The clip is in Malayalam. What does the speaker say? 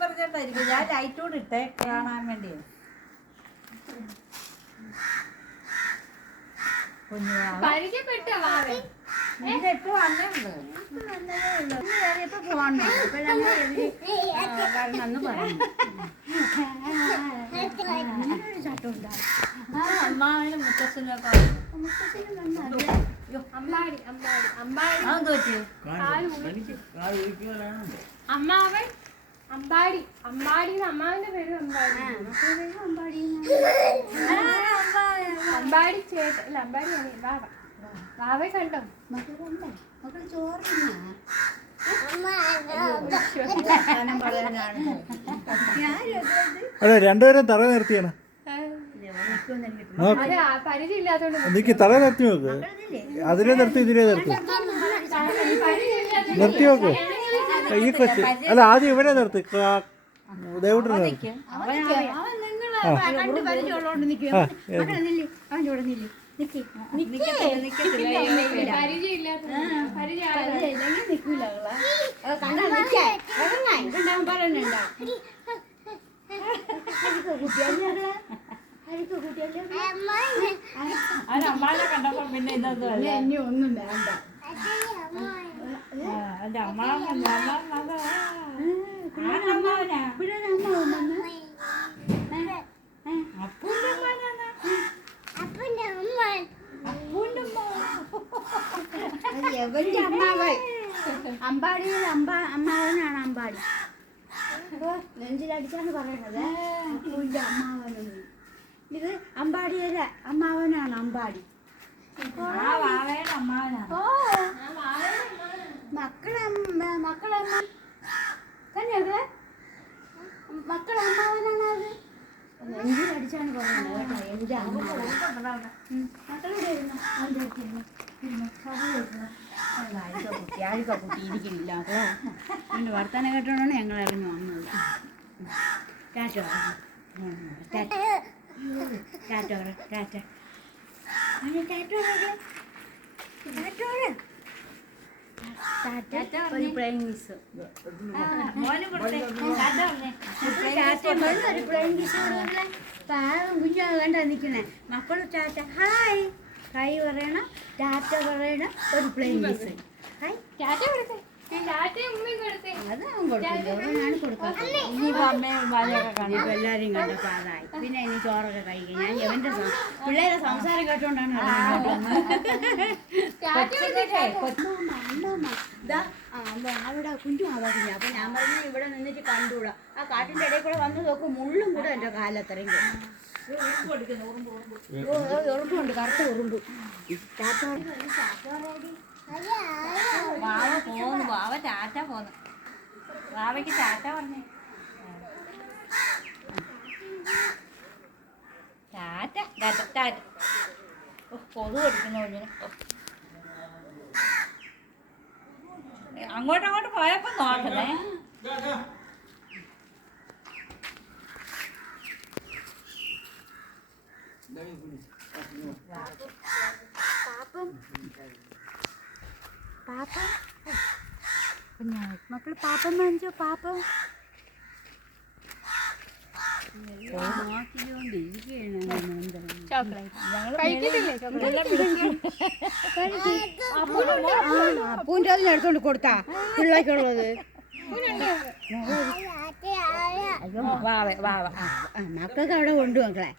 പറഞ്ഞോണ്ടായിരിക്കും ഞാൻ ലൈറ്റോട് ഇട്ടേ കാണാൻ വേണ്ടി. അമ്മാവിനും മുത്തച്ഛനൊക്കെ അമ്മാവൻ അമ്പാടി. അമ്പാടി അമ്മാവിന്റെ പേര് അമ്പാടി ചേട്ട അല്ല അമ്പാടി വാവ. വാവെ കണ്ടോ? അതെ രണ്ടുപേരും തറ നിർത്തിയാണ്. എനിക്ക് തറ നിർത്തി നോക്ക്. അതിനെ നിർത്തി ഇതിനെ നിർത്തി നിർത്തി നോക്ക്. ഈ കൊച്ച് അല്ല ആദ്യം ഇവിടെ നിർത്തി. ദേവൂട്ടിനെ നിർത്തി. അമ്മാനെ കണ്ടപ്പോ പിന്നെ ഇതൊന്നും ഇനി ഒന്നും വേണ്ട. എന്റെ അമ്മാവൻ എവന്റെ അമ്മാവൻ അമ്പാടിയിൽ അമ്മാവനാണ് അമ്പാടി. നെഞ്ചിലടിച്ചാണ് പറയണത് അപ്പൂന്റെ അമ്മാവനെന്ന്. ഇത് അമ്പാടിയുടെ അമ്മാവനാണ് അമ്പാടി. മക്കളമ്മാവനാണ് അത്. നെഞ്ചിലടിച്ചാണ് പറയുന്നത് കേട്ടോ എന്റെ അമ്മാവൻ. കുട്ടി ഇരിക്കുന്നില്ല അതുകൊണ്ട് വർത്തമാനം കേട്ടോണ്ടാണ് ഞങ്ങൾ ഇറങ്ങി വന്നത്. ടാറ്റോ ടാറ്റ ടാറ്റോ ടാറ്റ ഒരു പ്ലെയിങ് മിസ് കുഞ്ഞു കണ്ടാ നിൽക്കണേ. മക്കൾ ടാറ്റ ഹായ് ഹായ് പറയണം. ടാറ്റ പറയണം. ഒരു പ്ലെയിങ് മിസ് ഹായ് ടാറ്റ കൊടുത്തേ. ഞാൻ കൊടുക്കാം. ഇനിയിപ്പോ അമ്മയും ഭാര്യയൊക്കെ കാണും. ഇപ്പൊ എല്ലാരും കണ്ടപ്പോ അതായി. പിന്നെ ഇനി ചോറൊക്കെ കഴിക്കും. ഞാൻ എവന്റെ പിള്ളേരെ സംസാരം കേട്ടോണ്ടാണ് അവിടെ കുഞ്ഞു ആവാക്കില്ല. അപ്പൊ ഞാൻ പറഞ്ഞു ഇവിടെ നിന്നിട്ട് കണ്ടുകൂടാ. ആ കാട്ടിന്റെ ഇടയിൽ കൂടെ വന്നു നോക്കും മുള്ളും കൂടെ എന്റെ കാലത്തിറങ്ങി. ഉറുമ്പുണ്ട് കറുത്ത ഉറുമ്പ്. വാവ പോന്നു. വാവ ടാറ്റ പോന്നു. വാവയ്ക്ക് ടാറ്റ പറഞ്ഞേ. ടാറ്റ ടാറ്റ ടാറ്റ. കൊതു കൊടുക്കുന്ന കുഞ്ഞിന്. അങ്ങോട്ടങ്ങോട്ട് പോയപ്പോ നോക്കണേ. പാപ്പ മക്കള് പാപ്പം വാങ്ങിച്ചോ? പാപ്പം അപ്പൂൻ്റെ അതിന് എടുത്തോണ്ട് കൊടുത്താ പിള്ളേക്കുള്ളത്. മക്കൾക്ക് അവിടെ കൊണ്ടു മക്കളെ.